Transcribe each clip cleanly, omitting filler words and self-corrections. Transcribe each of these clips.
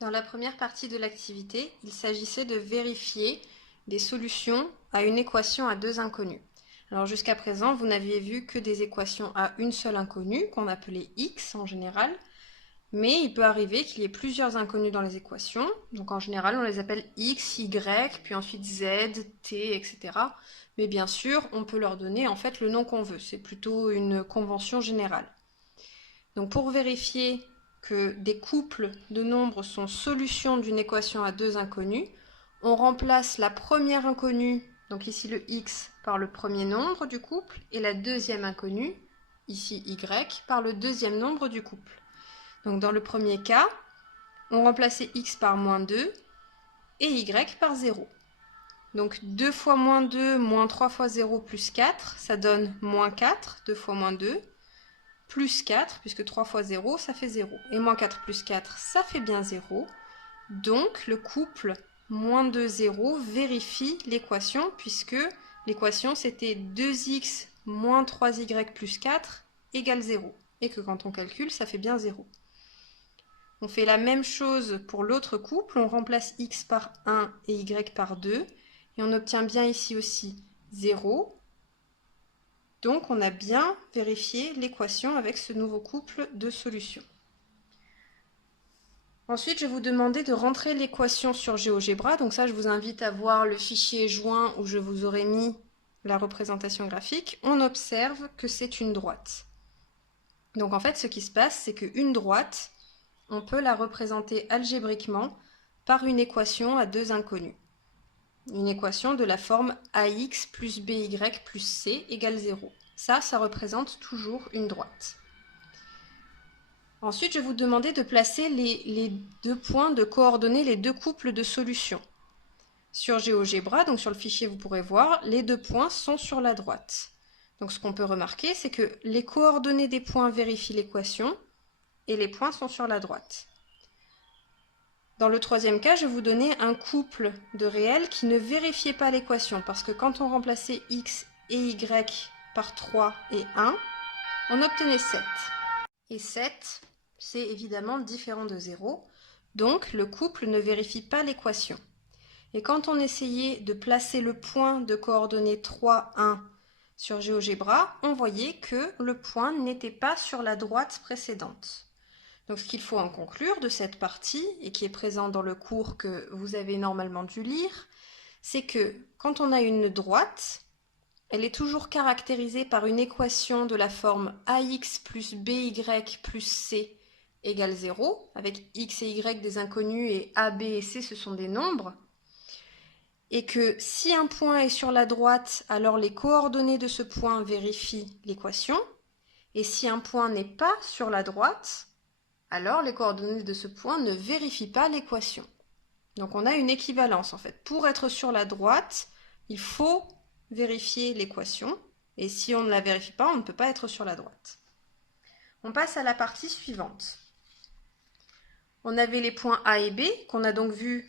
Dans la première partie de l'activité, il s'agissait de vérifier des solutions à une équation à deux inconnues. Alors jusqu'à présent, vous n'aviez vu que des équations à une seule inconnue, qu'on appelait x en général, mais il peut arriver qu'il y ait plusieurs inconnues dans les équations. Donc en général, on les appelle x, y, puis ensuite z, t, etc. Mais bien sûr, on peut leur donner en fait le nom qu'on veut. C'est plutôt une convention générale. Donc pour vérifier que des couples de nombres sont solutions d'une équation à deux inconnues, on remplace la première inconnue, donc ici le x, par le premier nombre du couple, et la deuxième inconnue, ici y, par le deuxième nombre du couple. Donc dans le premier cas, on remplaçait x par moins 2 et y par 0. Donc 2 fois moins 2 moins 3 fois 0 plus 4, ça donne moins 4, 2 fois moins 2, plus 4, puisque 3 fois 0, ça fait 0. Et moins 4 plus 4, ça fait bien 0. Donc le couple moins 2, 0 vérifie l'équation, puisque l'équation c'était 2x moins 3y plus 4 égale 0. Et que quand on calcule, ça fait bien 0. On fait la même chose pour l'autre couple, on remplace x par 1 et y par 2, et on obtient bien ici aussi 0. Donc on a bien vérifié l'équation avec ce nouveau couple de solutions. Ensuite, je vais vous demander de rentrer l'équation sur GeoGebra. Donc ça, je vous invite à voir le fichier joint où je vous aurai mis la représentation graphique. On observe que c'est une droite. Donc en fait, ce qui se passe, c'est qu'une droite, on peut la représenter algébriquement par une équation à deux inconnues. Une équation de la forme ax plus by plus c égale 0. Ça représente toujours une droite. Ensuite, je vais vous demander de placer les deux points, de coordonner les deux couples de solutions. Sur GeoGebra, donc sur le fichier, vous pourrez voir, les deux points sont sur la droite. Donc ce qu'on peut remarquer, c'est que les coordonnées des points vérifient l'équation et les points sont sur la droite. Dans le troisième cas, je vais vous donner un couple de réels qui ne vérifiait pas l'équation, parce que quand on remplaçait x et y par 3 et 1, on obtenait 7. Et 7, c'est évidemment différent de 0, donc le couple ne vérifie pas l'équation. Et quand on essayait de placer le point de coordonnées 3, 1 sur GeoGebra, on voyait que le point n'était pas sur la droite précédente. Donc ce qu'il faut en conclure de cette partie, et qui est présent dans le cours que vous avez normalement dû lire, c'est que quand on a une droite, elle est toujours caractérisée par une équation de la forme ax plus by plus c égale 0, avec x et y des inconnus et a, b et c ce sont des nombres, et que si un point est sur la droite, alors les coordonnées de ce point vérifient l'équation, et si un point n'est pas sur la droite, alors les coordonnées de ce point ne vérifient pas l'équation. Donc on a une équivalence en fait. Pour être sur la droite, il faut vérifier l'équation, et si on ne la vérifie pas, on ne peut pas être sur la droite. On passe à la partie suivante. On avait les points A et B, qu'on a donc vu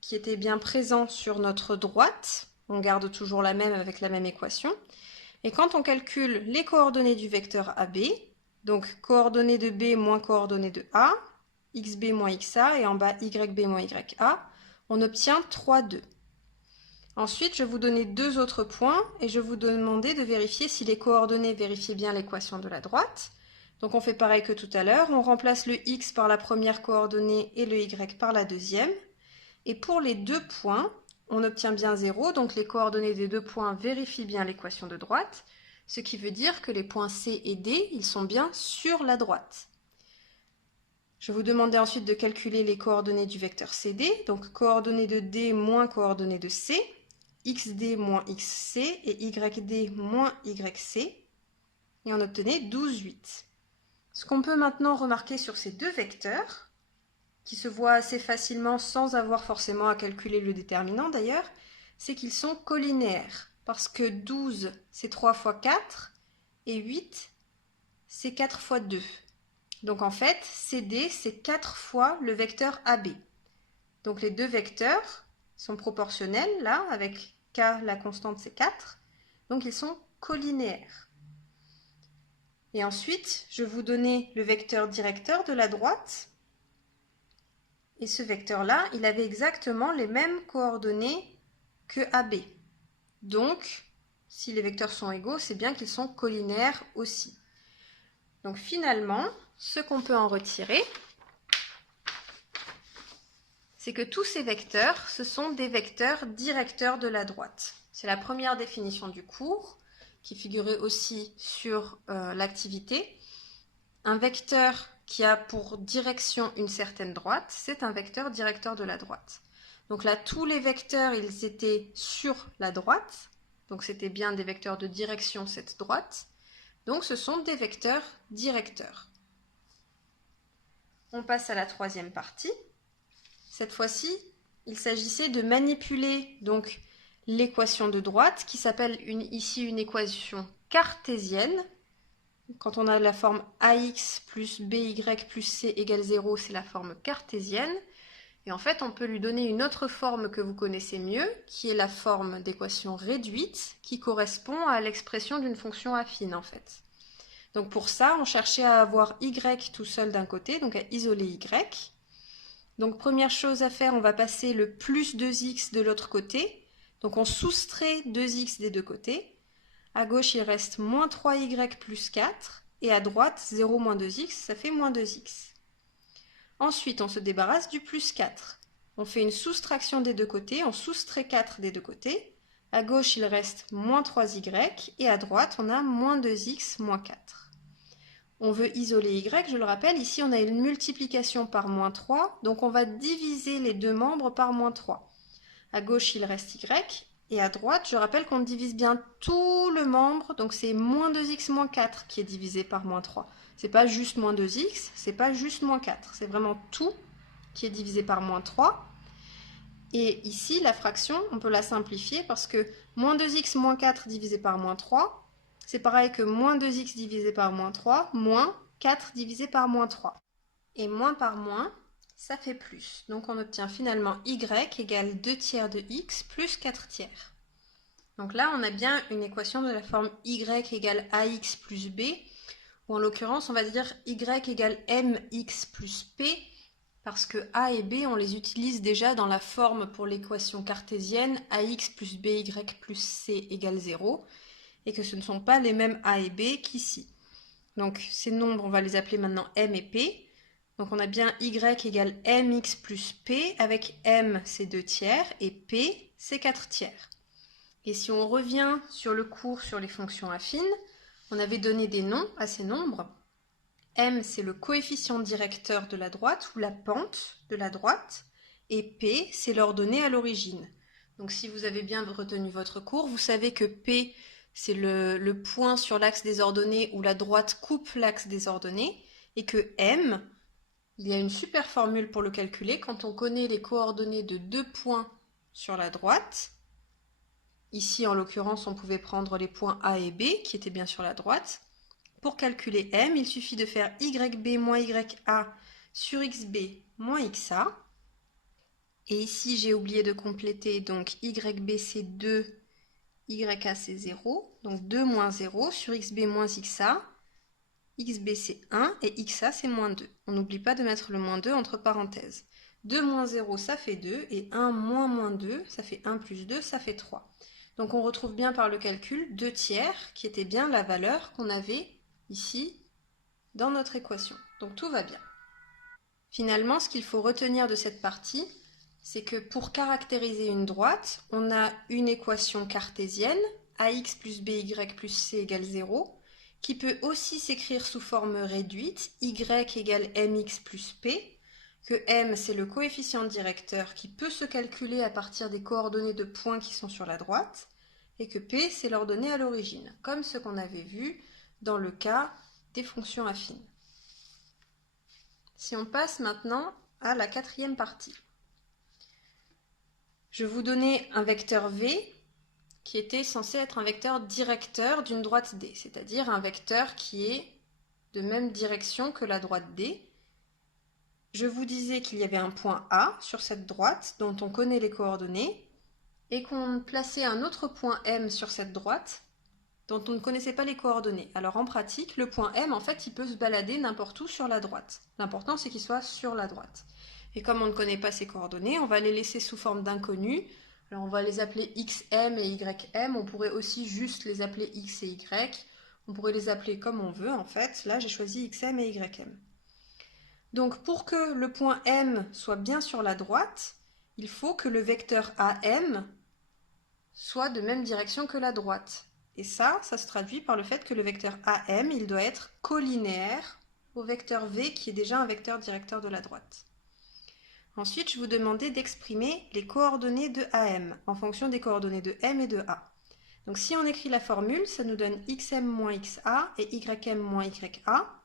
qui étaient bien présents sur notre droite. On garde toujours la même avec la même équation. Et quand on calcule les coordonnées du vecteur AB, donc coordonnées de B moins coordonnées de A, xb moins xa, et en bas yb moins ya, on obtient 3, 2. Ensuite, je vais vous donner deux autres points et je vais vous demander de vérifier si les coordonnées vérifient bien l'équation de la droite. Donc on fait pareil que tout à l'heure, on remplace le x par la première coordonnée et le y par la deuxième. Et pour les deux points, on obtient bien 0, donc les coordonnées des deux points vérifient bien l'équation de droite, ce qui veut dire que les points C et D, ils sont bien sur la droite. Je vais vous demander ensuite de calculer les coordonnées du vecteur CD, donc coordonnées de D moins coordonnées de C, xd moins xc et yd moins yc, et on obtenait 12, 8. Ce qu'on peut maintenant remarquer sur ces deux vecteurs, qui se voient assez facilement sans avoir forcément à calculer le déterminant d'ailleurs, c'est qu'ils sont collinéaires, parce que 12 c'est 3 fois 4, et 8 c'est 4 fois 2. Donc en fait, CD c'est 4 fois le vecteur AB. Donc les deux vecteurs sont proportionnels, là, avec K, la constante c'est 4, donc ils sont collinéaires. Et ensuite, je vais vous donner le vecteur directeur de la droite, Et ce vecteur-là, il avait exactement les mêmes coordonnées que AB. Donc, si les vecteurs sont égaux, c'est bien qu'ils sont collinaires aussi. Donc finalement, ce qu'on peut en retirer, c'est que tous ces vecteurs, ce sont des vecteurs directeurs de la droite. C'est la première définition du cours, qui figurait aussi sur l'activité. Un vecteur qui a pour direction une certaine droite, c'est un vecteur directeur de la droite. Donc là, tous les vecteurs, ils étaient sur la droite. Donc c'était bien des vecteurs de direction, cette droite. Donc ce sont des vecteurs directeurs. On passe à la troisième partie. Cette fois-ci, il s'agissait de manipuler donc l'équation de droite qui s'appelle ici une équation cartésienne. Quand on a la forme ax plus by plus c égale 0, c'est la forme cartésienne. Et en fait, on peut lui donner une autre forme que vous connaissez mieux, qui est la forme d'équation réduite, qui correspond à l'expression d'une fonction affine en fait. Donc pour ça, on cherchait à avoir y tout seul d'un côté, donc à isoler y. Donc première chose à faire, on va passer le plus 2x de l'autre côté. Donc on soustrait 2x des deux côtés. À gauche, il reste moins 3y plus 4. Et à droite, 0 moins 2x, ça fait moins 2x. Ensuite, on se débarrasse du plus 4. On fait une soustraction des deux côtés. On soustrait 4 des deux côtés. À gauche, il reste moins 3y. Et à droite, on a moins 2x moins 4. On veut isoler y, je le rappelle, ici on a une multiplication par moins 3, donc on va diviser les deux membres par moins 3. À gauche, il reste y, et à droite, je rappelle qu'on divise bien tout le membre, donc c'est moins 2x moins 4 qui est divisé par moins 3. C'est pas juste moins 2x, c'est pas juste moins 4, c'est vraiment tout qui est divisé par moins 3. Et ici, la fraction, on peut la simplifier parce que moins 2x moins 4 divisé par moins 3, c'est pareil que moins 2x divisé par moins 3, moins 4 divisé par moins 3. Et moins par moins, ça fait plus. Donc on obtient finalement y égale 2 tiers de x plus 4 tiers. Donc là, on a bien une équation de la forme y égale ax plus b, ou en l'occurrence, on va dire y égale mx plus p, parce que a et b, on les utilise déjà dans la forme pour l'équation cartésienne ax plus by plus c égale 0, et que ce ne sont pas les mêmes a et b qu'ici. Donc ces nombres, on va les appeler maintenant m et p. Donc on a bien y égale mx plus p, avec m c'est 2 tiers et p c'est 4 tiers. Et si on revient sur le cours sur les fonctions affines, on avait donné des noms à ces nombres. M c'est le coefficient directeur de la droite ou la pente de la droite, et p c'est l'ordonnée à l'origine. Donc si vous avez bien retenu votre cours, vous savez que p c'est le point sur l'axe des ordonnées où la droite coupe l'axe des ordonnées, et que m, il y a une super formule pour le calculer quand on connaît les coordonnées de deux points sur la droite. Ici, en l'occurrence, on pouvait prendre les points A et B, qui étaient bien sur la droite. Pour calculer m, il suffit de faire yb moins ya sur xb moins xa. Et ici, j'ai oublié de compléter, donc yb c'est 2, ya c'est 0, donc 2 moins 0 sur xb moins xa, xb c'est 1 et xa c'est moins 2. On n'oublie pas de mettre le moins 2 entre parenthèses. 2 moins 0 ça fait 2 et 1 moins 2 ça fait 1 plus 2 ça fait 3. Donc on retrouve bien par le calcul 2 tiers qui était bien la valeur qu'on avait ici dans notre équation. Donc tout va bien. Finalement, ce qu'il faut retenir de cette partie, c'est que pour caractériser une droite, on a une équation cartésienne, ax plus by plus c égale 0, qui peut aussi s'écrire sous forme réduite, y égale mx plus p, que m c'est le coefficient directeur qui peut se calculer à partir des coordonnées de points qui sont sur la droite, et que p c'est l'ordonnée à l'origine, comme ce qu'on avait vu dans le cas des fonctions affines. Si on passe maintenant à la quatrième partie. Je vous donnais un vecteur v qui était censé être un vecteur directeur d'une droite d, c'est-à-dire un vecteur qui est de même direction que la droite d. Je vous disais qu'il y avait un point A sur cette droite dont on connaît les coordonnées et qu'on plaçait un autre point M sur cette droite dont on ne connaissait pas les coordonnées. Alors en pratique, le point M, en fait, il peut se balader n'importe où sur la droite. L'important, c'est qu'il soit sur la droite. Et comme on ne connaît pas ces coordonnées, on va les laisser sous forme d'inconnus. Alors on va les appeler xm et ym. On pourrait aussi juste les appeler x et y. On pourrait les appeler comme on veut en fait. Là j'ai choisi xm et ym. Donc pour que le point M soit bien sur la droite, il faut que le vecteur AM soit de même direction que la droite. Et ça se traduit par le fait que le vecteur AM, il doit être collinéaire au vecteur V qui est déjà un vecteur directeur de la droite. Ensuite, je vous demandais d'exprimer les coordonnées de AM en fonction des coordonnées de M et de A. Donc si on écrit la formule, ça nous donne xm moins xa et ym moins ya.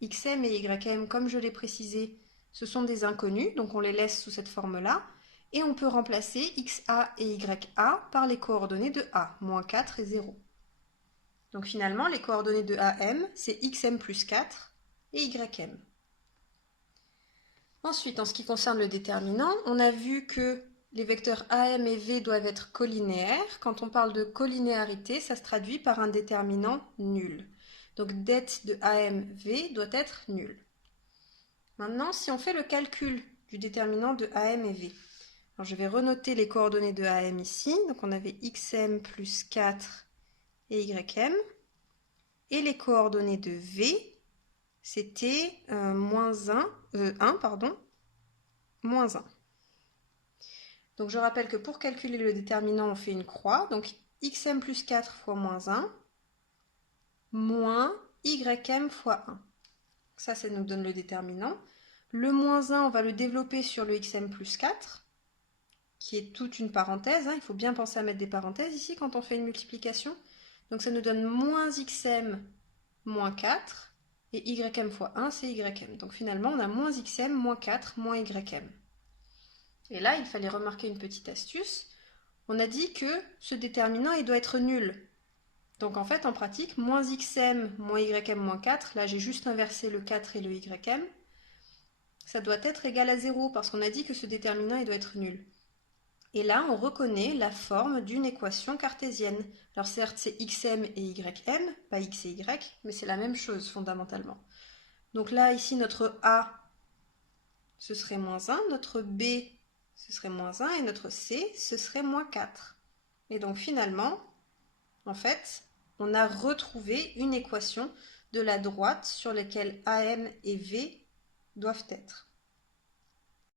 Xm et ym, comme je l'ai précisé, ce sont des inconnus, donc on les laisse sous cette forme-là. Et on peut remplacer xa et ya par les coordonnées de A, moins 4 et 0. Donc finalement, les coordonnées de AM, c'est xm plus 4 et ym. Ensuite, en ce qui concerne le déterminant, on a vu que les vecteurs AM et V doivent être collinéaires. Quand on parle de collinéarité, ça se traduit par un déterminant nul. Donc det de AM-V doit être nul. Maintenant, si on fait le calcul du déterminant de AM et V, alors je vais renoter les coordonnées de AM ici. Donc on avait xm plus 4 et ym. Et les coordonnées de V, c'était moins 1, moins 1. Donc je rappelle que pour calculer le déterminant, on fait une croix. Donc xm plus 4 fois moins 1, moins ym fois 1. Ça nous donne le déterminant. Le moins 1, on va le développer sur le xm plus 4, qui est toute une parenthèse. Il faut bien penser à mettre des parenthèses ici quand on fait une multiplication. Donc ça nous donne moins xm moins 4, et ym fois 1, c'est ym. Donc finalement, on a moins xm moins 4 moins ym. Et là, il fallait remarquer une petite astuce. On a dit que ce déterminant, il doit être nul. Donc en fait, en pratique, moins xm moins ym moins 4, là j'ai juste inversé le 4 et le ym, ça doit être égal à 0 parce qu'on a dit que ce déterminant, il doit être nul. Et là, on reconnaît la forme d'une équation cartésienne. Alors certes, c'est xm et ym, pas x et y, mais c'est la même chose fondamentalement. Donc là, ici, notre a, ce serait moins 1, notre b, ce serait moins 1, et notre c, ce serait moins 4. Et donc finalement, en fait, on a retrouvé une équation de la droite sur laquelle AM et V doivent être.